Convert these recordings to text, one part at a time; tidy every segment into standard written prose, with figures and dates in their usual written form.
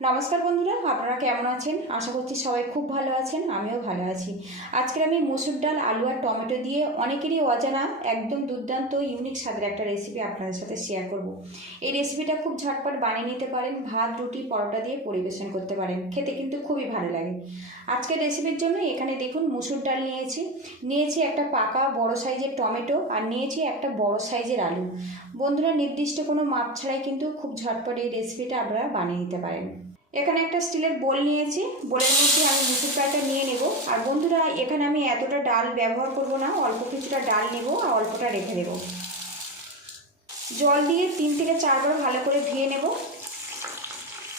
নমস্কার বন্ধুরা, আপনারা কেমন আছেন? আশা করছি সবাই খুব ভালো আছেন, আমিও ভালো আছি। আজকের আমি মসুর ডাল, আলু আর টমেটো দিয়ে অনেকেরই অজানা একদম দুর্দান্ত ইউনিক স্বাদের একটা রেসিপি আপনাদের সাথে শেয়ার করব। এই রেসিপিটা খুব ঝটপট বানিয়ে নিতে পারেন, ভাত, রুটি, পরোটা দিয়ে পরিবেশন করতে পারেন, খেতে কিন্তু খুবই ভালো লাগে। আজকের রেসিপির জন্য এখানে দেখুন মসুর ডাল নিয়েছি একটা পাকা বড় সাইজের টমেটো, আর নিয়েছি একটা বড় সাইজের আলু। বন্ধুরা, নির্দিষ্ট কোনো মাপ ছাড়াই কিন্তু খুব ঝটপট এই রেসিপিটা আপনারা বানিয়ে নিতে পারেন। এখানে একটা স্টিলের বোল নিয়েছি, বোলের মধ্যে আমি মসুর ডালটা নিয়ে নেব। আর বন্ধুরা, এখানে আমি এতটা ডাল ব্যবহার করব না, অল্প কিছুটা ডাল নেব আর অল্পটা রেখে দেব। জল দিয়ে 3 থেকে 4 বার ভালো করে ধুয়ে নেব।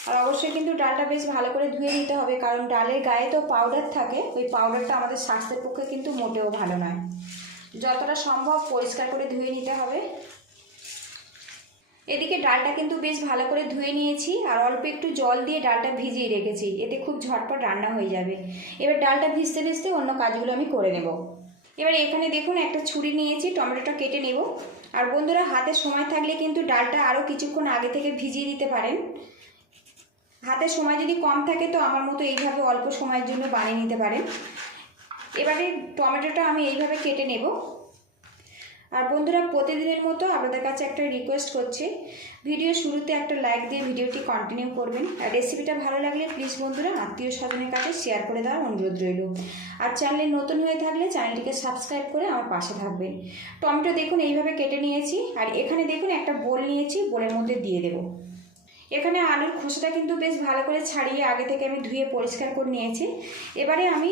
আর অবশ্যই কিন্তু ডালটা বেশ ভালো করে ধুয়ে নিতে হবে, কারণ ডালের গায়ে তো পাউডার থাকে, ওই পাউডারটা আমাদের স্বাস্থ্যের পক্ষে কিন্তু মোটেও ভালো নয়। যতটা সম্ভব পরিষ্কার করে ধুয়ে নিতে হবে। এদিকে ডালটা কিন্তু বেশ ভালো করে ধুয়ে নিয়েছি, আর অল্প একটু জল দিয়ে ডালটা ভিজিয়ে রেখেছি, এতে খুব ঝটপট রান্না হয়ে যাবে। এবার ডালটা ভিজতে ভিজতে অন্য কাজগুলো আমি করে নেব। এবার এখানে দেখুন একটা ছুরি নিয়েছি, টমেটোটা কেটে নেব। আর বন্ধুরা, হাতে সময় থাকলে কিন্তু ডালটা আরও কিছুক্ষণ আগে থেকে ভিজিয়ে দিতে পারেন। হাতে সময় যদি কম থাকে তো আমার মতো এইভাবে অল্প সময়ের জন্য বানিয়ে নিতে পারেন। এবারে টমেটোটা আমি এইভাবে কেটে নেব। আর বন্ধুরা, প্রতিদিনের মতো আপনাদের কাছে একটা রিকোয়েস্ট করছি, ভিডিও শুরুতে একটা লাইক দিয়ে ভিডিওটি কন্টিনিউ করবেন। আর রেসিপিটা ভালো লাগলে প্লিজ বন্ধুরা আত্মীয় স্বজনের কাছে শেয়ার করে দেওয়ার অনুরোধ রইল। আর চ্যানেলে নতুন হয়ে থাকলে চ্যানেলটিকে সাবস্ক্রাইব করে আমার পাশে থাকবেন। টমেটো দেখুন এইভাবে কেটে নিয়েছি, আর এখানে দেখুন একটা বোল নিয়েছি, বোলের মধ্যে দিয়ে দেব। এখানে আলুর খোসাটা কিন্তু বেশ ভালো করে ছাড়িয়ে আগে থেকে আমি ধুয়ে পরিষ্কার করে নিয়েছি। এবারে আমি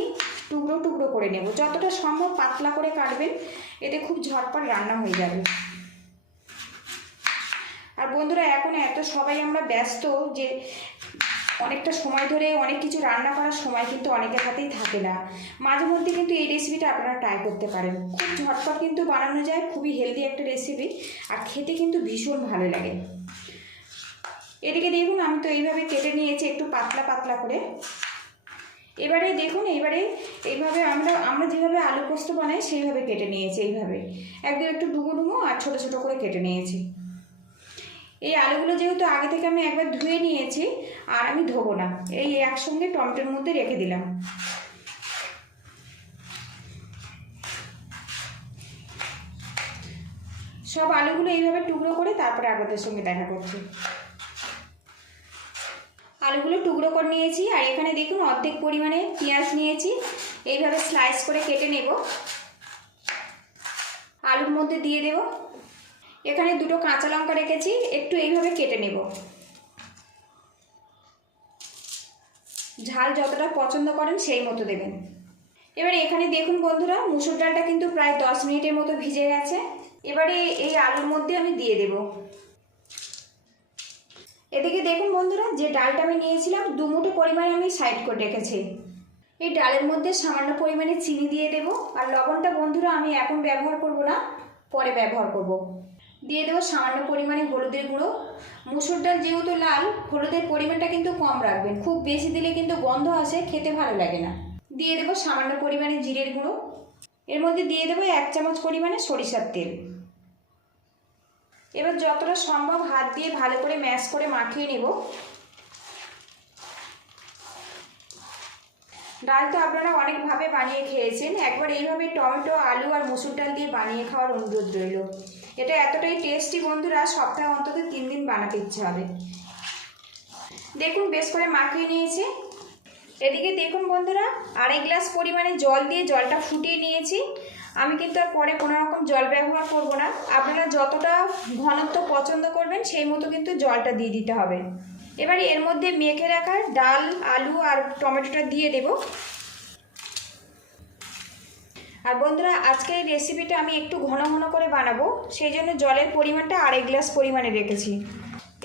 টুকরো টুকরো করে নেব, যতটা সম্ভব পাতলা করে কাটবেন, এতে খুব ঝটপট রান্না হয়ে যাবে। আর বন্ধুরা, এখন এত সবাই আমরা ব্যস্ত যে অনেকটা সময় ধরে অনেক কিছু রান্না করার সময় কিন্তু অনেকের হাতেই থাকে না। মাঝে মধ্যে কিন্তু এই রেসিপিটা আপনারা ট্রাই করতে পারেন, খুব ঝটপট কিন্তু বানানো যায়, খুবই হেলদি একটা রেসিপি, আর খেতে কিন্তু ভীষণ ভালো লাগে। এদিকে দেখুন আমি তো এইভাবে কেটে নিয়েছি একটু পাতলা পাতলা করে। এবারে দেখুন, এইভাবে আমরা যেভাবে আলু পোস্ত বানাই সেইভাবে কেটে নিয়েছি, এইভাবে একদম একটু ডুমো ডুমো আর ছোটো ছোটো করে কেটে নিয়েছি। এই আলুগুলো যেহেতু আগে থেকে আমি একবার ধুয়ে নিয়েছি, আর আমি ধোবো না, এই একসঙ্গে টমেটোর মধ্যে রেখে দিলাম। সব আলুগুলো এইভাবে টুকরো করে তারপরে আপনাদের সঙ্গে দেখা করছি। আলুগুলো টুকরো করে নিয়েছি, আর এখানে দেখুন অর্ধেক পরিমাণে পেঁয়াজ নিয়েছি, এইভাবে স্লাইস করে কেটে নেব, আলুর মধ্যে দিয়ে দেব। এখানে 2টো কাঁচা লঙ্কা রেখেছি, একটু এইভাবে কেটে নেব। ঝাল যতটা পছন্দ করেন সেই মতো দেবেন। এবারে এখানে দেখুন বন্ধুরা, মুসুর ডালটা কিন্তু প্রায় 10 মিনিটের মতো ভিজে গেছে। এবারে এই আলুর মধ্যে আমি দিয়ে দেব। এদিকে দেখুন বন্ধুরা, যে ডালটা আমি নিয়েছিলাম 2 মুঠো পরিমাণে আমি সাইড করে রেখেছি। এই ডালের মধ্যে সামান্য পরিমাণে চিনি দিয়ে দেব। আর লবণটা বন্ধুরা আমি এখন ব্যবহার করব না, পরে ব্যবহার করব। দিয়ে দেবো সামান্য পরিমাণে হলুদের গুঁড়ো। মুসুর ডাল যেহেতু লাল, হলুদের পরিমাণটা কিন্তু কম রাখবেন, খুব বেশি দিলে কিন্তু গন্ধ আসে, খেতে ভালো লাগে না। দিয়ে দেবো সামান্য পরিমাণে জিরের গুঁড়ো। এর মধ্যে দিয়ে দেবো 1 চামচ পরিমাণে সরিষার তেল। এবার যতটা সম্ভব হাত দিয়ে ভালো করে ম্যাশ করে মাখিয়ে নেব। ডাল তো আপনারা অনেকভাবে বানিয়ে খেয়েছেন, একবার এইভাবে টমেটো, আলু আর মসুর ডাল দিয়ে বানিয়ে খাওয়ার অনুরোধ রইল। এটা এতটাই টেস্টি বন্ধুরা, সপ্তাহে অন্তত 3 দিন বানাতে ইচ্ছে হবে। দেখুন বেশ করে মাখিয়ে নিয়েছি। এদিকে দেখুন বন্ধুরা, 2.5 গ্লাস পরিমাণে জল দিয়ে জলটা ফুটিয়ে নিয়েছি। আমি কিন্তু আর পরে কোনো রকম জল ব্যবহার করব না, আপনারা যতটা ঘনত্ব পছন্দ করবেন সেই মতো কিন্তু জলটা দিয়ে দিতে হবে। এবারে এর মধ্যে মেখে রাখা ডাল, আলু আর টমেটোটা দিয়ে দেব। আর বন্ধুরা, আজকে এই রেসিপিটা আমি একটু ঘন ঘন করে বানাবো, সেই জন্য জলের পরিমাণটা 2.5 গ্লাস পরিমাণে রেখেছি।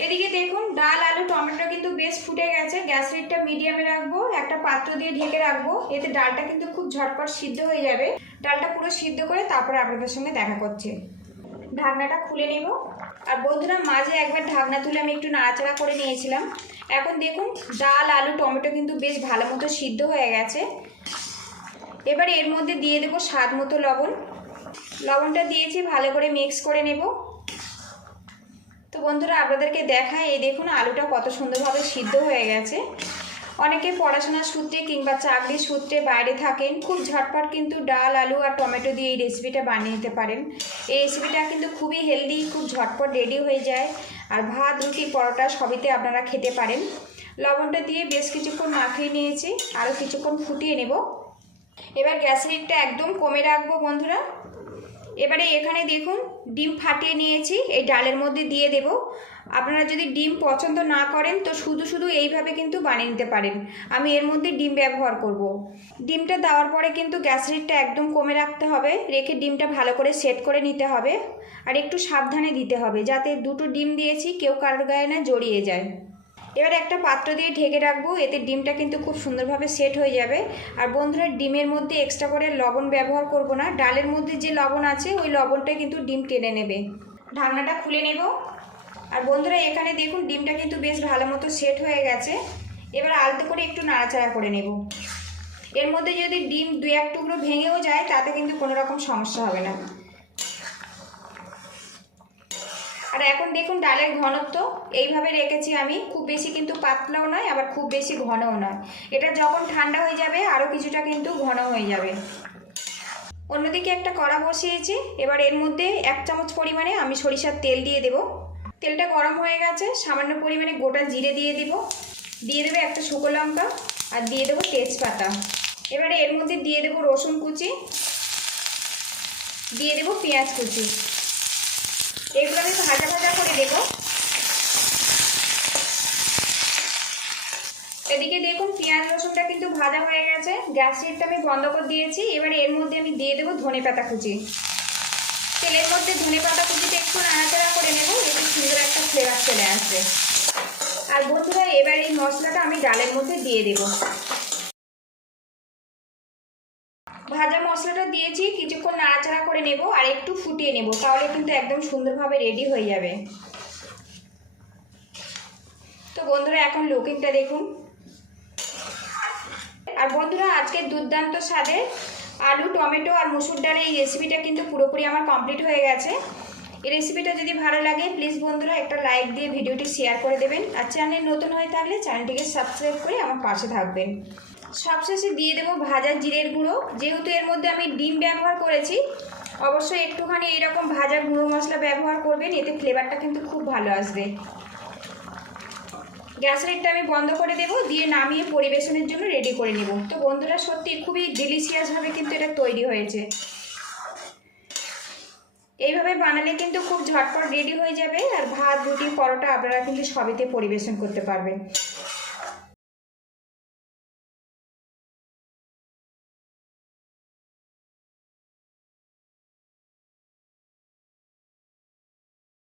এদিকে দেখুন ডাল, আলু, টমেটো কিন্তু বেশ ফুটে গেছে। গ্যাস রেটটা মিডিয়ামে রাখবো, একটা পাত্র দিয়ে ঢেকে রাখবো, এতে ডালটা কিন্তু খুব ঝটপট সিদ্ধ হয়ে যাবে। ডালটা পুরো সিদ্ধ করে তারপরে আপনাদের সঙ্গে দেখা করছে। ঢাকনাটা খুলে নেব। আর বন্ধুরা, মাঝে একবার ঢাকনা তুলে আমি একটু নাড়াচাড়া করে নিয়েছিলাম। এখন দেখুন ডাল, আলু, টমেটো কিন্তু বেশ ভালো মতো সিদ্ধ হয়ে গেছে। এবারে এর মধ্যে দিয়ে দেবো স্বাদ মতো লবণ। লবণটা দিয়েছি, ভালো করে মিক্স করে নেব। তো বন্ধুরা আপনাদেরকে দেখায়, এই দেখুন আলুটা কত সুন্দরভাবে সিদ্ধ হয়ে গেছে। অনেকে পড়াশোনার সূত্রে কিংবা চাকরির সূত্রে বাইরে থাকেন, খুব ঝটপট কিন্তু ডাল, আলু আর টমেটো দিয়ে এই রেসিপিটা বানিয়ে নিতে পারেন। এই রেসিপিটা কিন্তু খুবই হেলদি, খুব ঝটপট রেডি হয়ে যায়, আর ভাত, রুটি, পরোটা সবইতে আপনারা খেতে পারেন। লবণটা দিয়ে বেশ কিছুক্ষণ মাখিয়ে নিয়েছি, আরও কিছুক্ষণ ফুটিয়ে নেব। এবার গ্যাসের হিটটা একদম কমে রাখবো বন্ধুরা। এবারে এখানে দেখুন ডিম ফাটিয়ে নিয়েছি, এই ডালের মধ্যে দিয়ে দেব। আপনারা যদি ডিম পছন্দ না করেন তো শুধু শুধু এইভাবে কিন্তু বানিয়ে নিতে পারেন। আমি এর মধ্যে ডিম ব্যবহার করব। ডিমটা দেওয়ার পরে কিন্তু গ্যাসের হিটটা একদম কমে রাখতে হবে, রেখে ডিমটা ভালো করে সেট করে নিতে হবে। আর একটু সাবধানে দিতে হবে, যাতে দুটো ডিম দিয়েছি কেউ কারোর গায়ে না জড়িয়ে যায়। এবার একটা পাত্র দিয়ে ঢেকে রাখবো, এতে ডিমটা কিন্তু খুব সুন্দরভাবে সেট হয়ে যাবে। আর বন্ধুরা, ডিমের মধ্যে এক্সট্রা করে লবণ ব্যবহার করব না, ডালের মধ্যে যে লবণ আছে ওই লবণটা কিন্তু ডিম টেনে নেবে। ঢাকনাটা খুলে নেব। আর বন্ধুরা, এখানে দেখুন ডিমটা কিন্তু বেশ ভালো মতো সেট হয়ে গেছে। এবার আলতো করে একটু নাড়াচাড়া করে নেব। এর মধ্যে যদি ডিম 2-1 টুকরো ভেঙেও যায় তাতে কিন্তু কোনো রকম সমস্যা হবে না। আর এখন দেখুন ডালের ঘনত্ব এইভাবে রেখেছি আমি, খুব বেশি কিন্তু পাতলাও নয় আবার খুব বেশি ঘনও নয়। এটা যখন ঠান্ডা হয়ে যাবে আরও কিছুটা কিন্তু ঘন হয়ে যাবে। অন্যদিকে একটা কড়া বসিয়েছি, এবার এর মধ্যে 1 চামচ পরিমাণে আমি সরিষার তেল দিয়ে দেব। তেলটা গরম হয়ে গেছে, সামান্য পরিমাণে গোটা জিরে দিয়ে দেব, দিয়ে দেবো একটা শুকনো লঙ্কা, আর দিয়ে দেবো তেজপাতা। এবারে এর মধ্যে দিয়ে দেবো রসুন কুচি, দিয়ে দেবো পেঁয়াজ কুচি। এগুলো আমি ভাজা ভাজা করে দেব। এদিকে দেখুন পেঁয়াজ রসুনটা কিন্তু ভাজা হয়ে গেছে, গ্যাস হিটটা আমি বন্ধ করে দিয়েছি। এবারে এর মধ্যে আমি দিয়ে দেবো ধনেপাতা কুচি। তেলের মধ্যে ধনেপাতা কুচিতে একটু নাড়াচাড়া করে নেব, এতে সুন্দর একটা ফ্লেভার চলে আসবে। আর বন্ধুরা, এবার এই মশলাটা আমি ডালের মধ্যে দিয়ে দেব। ভাজা মশলাটা দিয়েছি, কিছুক্ষণ নাড়াচাড়া করে নেব আর একটু ফুটিয়ে নেব, তাহলে কিন্তু একদম সুন্দরভাবে রেডি হয়ে যাবে। তো বন্ধুরা, এখন লুকিংটা দেখুন। আর বন্ধুরা, আজকে দুর্দান্ত স্বাদের আলু, টমেটো আর মসুর ডালের এই রেসিপিটা কিন্তু পুরোপুরি আমার কমপ্লিট হয়ে গেছে। এই রেসিপিটা যদি ভালো লাগে প্লিজ বন্ধুরা একটা লাইক দিয়ে ভিডিওটি শেয়ার করে দেবেন, আর চ্যানেল নতুন হয়ে থাকলে চ্যানেলটিকে সাবস্ক্রাইব করে আমার পাশে থাকবেন। সবশেষে দিয়ে দেবো ভাজা জিরের গুঁড়ো। যেহেতু এর মধ্যে আমি ডিম ব্যবহার করেছি, অবশ্যই একটুখানি এইরকম ভাজা গুঁড়ো মশলা ব্যবহার করবেন, এতে ফ্লেভারটা কিন্তু খুব ভালো আসবে। গ্যাসের হিটটা আমি বন্ধ করে দেব, দিয়ে নামিয়ে পরিবেশনের জন্য রেডি করে নেব। তো বন্ধুরা, সত্যি খুবই ডিলিশিয়াসভাবে কিন্তু এটা তৈরি হয়েছে। এইভাবে বানালে কিন্তু খুব ঝটপট রেডি হয়ে যাবে, আর ভাত, রুটি, পরোটা আপনারা কিন্তু সবেতে পরিবেশন করতে পারবেন।